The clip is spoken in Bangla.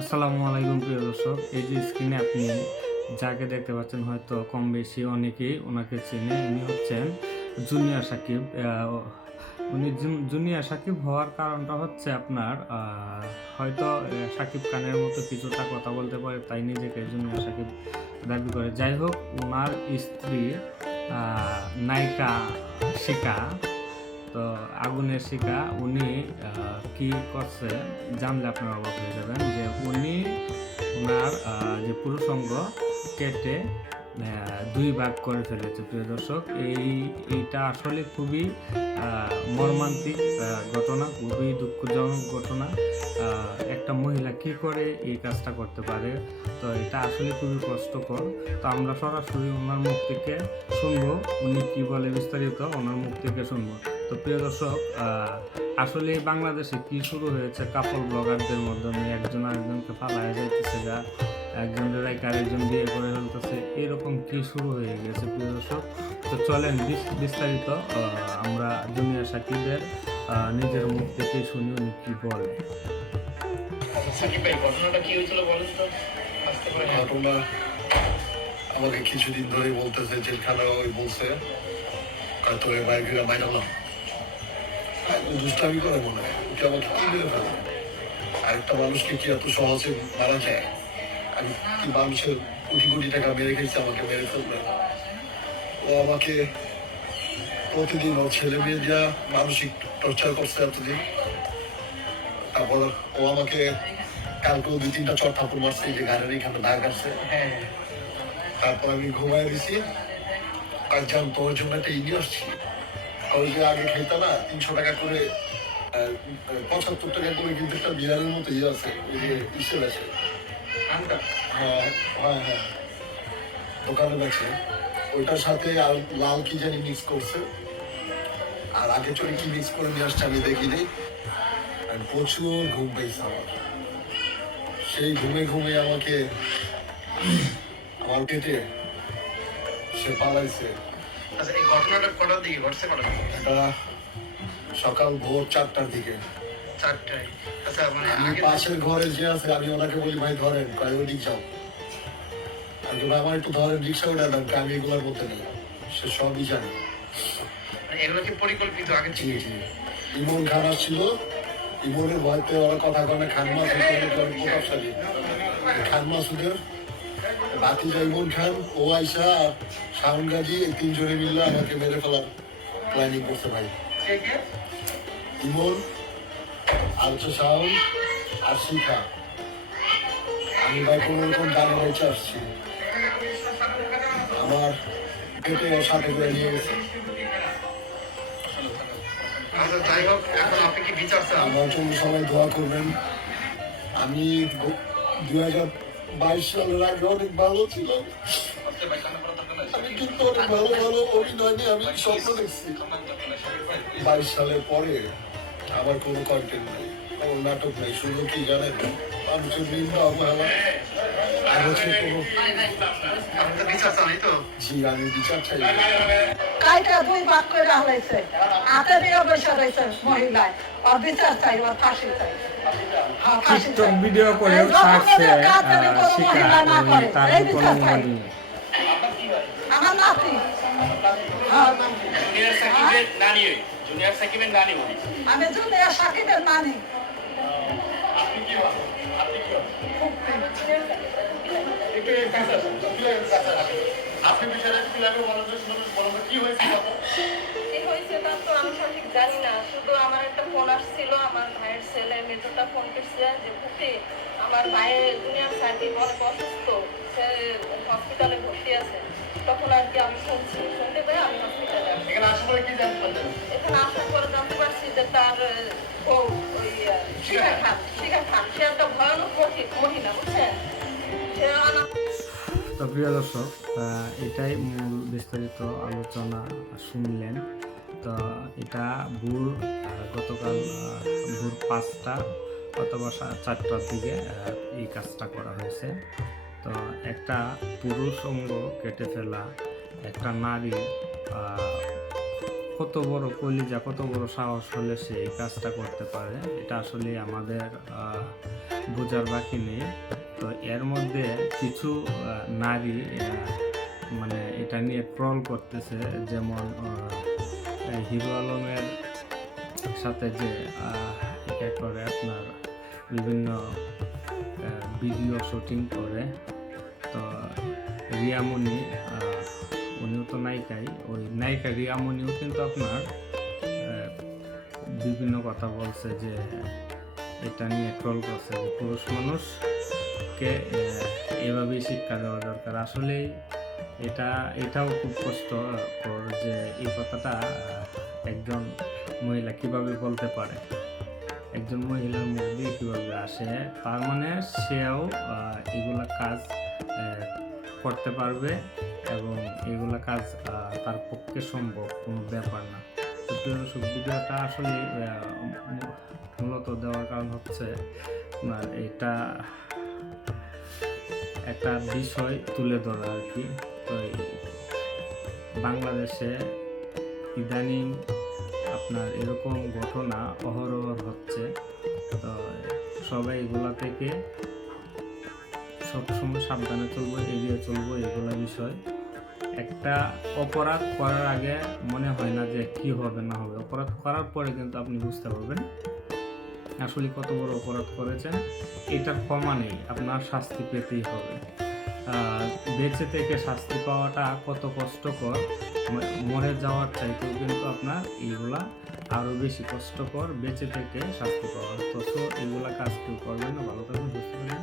আসসালামু আলাইকুম প্রিয় দর্শক, এই যে স্ক্রিনে আপনি যাকে দেখতে পাচ্ছেন হয়তো কম বেশি অনেকেই ওনাকে চেনে। ইনি হচ্ছেন জুনিয়র সাকিব। উনি জুনিয়র সাকিব হওয়ার কারণটা হচ্ছে আপনার হয়তো সাকিব খানের মতো কিছুটা কথা বলতে পারে, তাই নিজেকে জুনিয়র সাকিব দাবি করে। যাই হোক, ওনার স্ত্রী নায়িকা শিকা, তো আগুনের শিকা, উনি কি করছে জানলে আপনারা অবাক হয়ে যাবেন যে উনি ওনার যে পুরুষাঙ্গ কেটে দুই ভাগ করে ফেলেছে। প্রিয় দর্শক, এইটা আসলে খুবই মর্মান্তিক ঘটনা, খুবই দুঃখজনক ঘটনা। একটা মহিলা কি করে এই কাজটা করতে পারে? তো এটা আসলে খুবই কষ্টকর। তো আমরা সরাসরি ওনার মুখ থেকে শুনবো, উনি কি বলে বিস্তারিত ওনার মুখ থেকে শুনবো। তো প্রিয় দর্শক, আসলে বাংলাদেশে কি শুরু হয়েছে কাপল ব্লগারদের মাধ্যমে, একজন আরেকজনকে পালায় যাইতেছে, যা একজনের আরেকজন বিয়ে করে ফেলতেছে, এরকম কি শুরু হয়ে গেছে প্রিয় দর্শক। তো চলেন বিস্তারিত আমরা জুনিয়র সাকিবের নিজের মুখ থেকে শুনি উনি কি বলে। সাকিব ভাই, ঘটনাটা কি হয়েছিল বলেন তো? ঘটনা আমাকে কিছুদিন ধরে বলতেছে, জেলখানা ওই বলছে তোর বাইরে মাইনালাম দুষ্টামি করে মনে হয় ওকে আমাকে কি মেরে ফেলে। আরেকটা মানুষকে কি এত সহজে মারা যায়? আমি কি মানুষের কোটি কোটি টাকা মেরে খেয়েছি, আমাকে মেরে ফেলবে? ও আমাকে প্রতিদিন ওর ছেলে মেয়ে যা মানসিক টর্চার করছে এতদিন। তারপর ও আমাকে কালকেও 2-3টা চট থাপড় মারছে, যে গাড়ির এখানে দাগ আসছে। তারপর আমি ঘুমাই দিছি। আর জান, তোর জন্য একটা ইনি আসছি। ওই যে আগে খেতে না 300 টাকা করে, 75 টাকা করে কিন্তু একটা বিড়ালের মতো ইয়ে আছে, ওই যে ইসের আছে। হ্যাঁ হ্যাঁ হ্যাঁ, দোকানে আছে। ওইটার সাথে আর লাল কি জানি মিক্স করছে, আর আগে চলে কি মিক্স করে নিয়ে আসছে আমি দেখিনি। আর প্রচুর ঘুম পাইছে আমার। সেই ঘুমে ঘুমে আমাকে আমার পেটে সে পালাইছে। আচ্ছা, এই ঘটনাটা কটার দিকে ঘটছে? এটা সকাল ভোর 4টার দিকে। 4টায়? আচ্ছা, মানে আমি পাশের ঘরে যে আছে, আমি ওনাকে বলি ভাই ধরেন, কয় ওই দিক যাও। আমি বলি আমার একটু ধরেন, রিক্সা উঠে দেন, আমি এগুলোর মধ্যে নেই। সে সবই জানে। মানে এগুলো কি পরিকল্পিত আগে জি থেকে? জি, ইমন খান আসছিল। ইমনের ভয়তে ওরা কথা কনে খান মাসুদের প্রতাপশালী। খান মাসুদের বাতিজা ইমন খান, ও আইসা আর শাওন গাজী, এই 3 জনে মিললে আমাকে মেরে ফেলার প্ল্যানিং করছে ভাই। ইমন আর হচ্ছে শাওন আর শিখা। আমি ভাই কোনো রকম গান বেঁচে আসছি। আমার পেটে ওর সাথে করে নিয়ে গেছে। আচ্ছা, যাই হোক, এখন আপনি কি বিচার চান? আমার জন্য সবাই দোয়া করবেন। আমি 2022 সালের আগে অনেক ভালো ছিলাম। আমি কিন্তু অনেক ভালো ভালো অভিনয় নিয়ে আমি স্বপ্ন দেখছি। 22 সালের পরে আমার কোনো কন্টেন্ট নেই, কোনো নাটক নেই। শুধু কি জানেন, মানুষের নিন্দা অবহেলা। আর হচ্ছে কোনো আপনি তো বিচার চান, এই তো? জি, আমি বিচার চাই। কাইটা 2 ভাগ করে হলাইছে, হাতে দিয়ে বসে রয়েছে মহিলায়। ওর বিচার চাই, ওর ফাঁসি চাই। হ্যাঁ, ফাঁসি টিকটক চাই। ভিডিও করে এই ছাড়ছে যতক্ষণ কাজ যদি কোনো শিকা, মহিলা না করে, তার এই কোনো বিচার চাই। অনুমতি নেই। আমার নাতি। হ্যাঁ, জুনিয়র সাকিবের নানি উনি। আমি জুনিয়র সাকিবের নানি। আপনি কি বলেন? আপনি বিষয়টা একটু ক্লিয়ার করে বলেন তো, বলেন তো কি হয়েছে কথা? কি হয়েছে তা তো আমি সঠিক জানি না। শুধু আমার একটা ফোন আসছিল, আমার ভাইয়ের ছেলে মেজোটা ফোন করছে যে ফুটি, আমার ভাইয়ের জুনিয়র সাকিব অনেক অসুস্থ, সে হসপিটালে ভর্তি আছে। তখন আর কি আমি শুনতে পেয়ে আমি হসপিটালে আসি। এখানে আসার পরে কি জানতে পারলেন? এখানে আসার পরে জানতে পারছি যে তার বউ ওই শিখা খান, সে একটা ভয়ানক মহিলা, বুঝছেন? সে তো প্রিয় দর্শক, এটাই মূল বিস্তারিত আলোচনা শুনলেন। তো এটা গতকাল ভোর 5টা অথবা 4টার দিকে এই কাজটা করা হয়েছে। তো একটা পুরুষ অঙ্গ কেটে ফেলা, একটা নারী কত বড় কলিজা, কত বড় সাহস হলে সে এই কাজটা করতে পারে, এটা আসলে আমাদের বোঝার বাকি নেই। তো এর মধ্যে কিছু নারী মানে এটা নিয়ে ট্রল করতেছে, যেমন হিরো আলমের সাথে যে ইয়ে করে আপনার বিভিন্ন ভিডিও শুটিং করে। তো রিয়ামণি উনিও তো নায়িকাই, ওই নায়িকা রিয়ামণিও কিন্তু আপনার বিভিন্ন কথা বলছে যে এটা নিয়ে ট্রল করছে যে পুরুষ মানুষকে এভাবেই শিক্ষা দেওয়া দরকার। আসলেই এটাও খুব কষ্টকর যে এই কথাটা একজন মহিলা কিভাবে বলতে পারে, একজন মহিলার মুখ দিয়ে কীভাবে আসে। তার মানে সেও এগুলা কাজ করতে পারবে এবং এগুলা কাজ তার পক্ষে সম্ভব কোনো ব্যাপার না। তো দর্শক, ভিডিওটা আসলে মূলত দেওয়ার কারণ হচ্ছে আপনার এটা একটা বিষয় তুলে ধরা আর কি। তো বাংলাদেশে ইদানিং আপনার এরকম ঘটনা অহরহ হচ্ছে। তো সবাই এগুলা থেকে সবসময় সাবধানে চলবো, এড়িয়ে চলবো এগুলা বিষয়। একটা অপরাধ করার আগে মনে হয় না যে কি হবে না হবে, অপরাধ করার পরে কিন্তু আপনি বুঝতে পারবেন আসলে কত বড় অপরাধ করেছেন। এটার ক্ষমা নেই, আপনার শাস্তি পেতেই হবে। বেঁচে থেকে শাস্তি পাওয়াটা কত কষ্টকর, মরে যাওয়ার চাইতেও কিন্তু আপনার এইগুলা আরও বেশি কষ্টকর, বেঁচে থেকে শাস্তি পাওয়া। তো এগুলা কাজ কেউ করবেন না। ভালো থাকবেন, সুস্থ থাকবেন।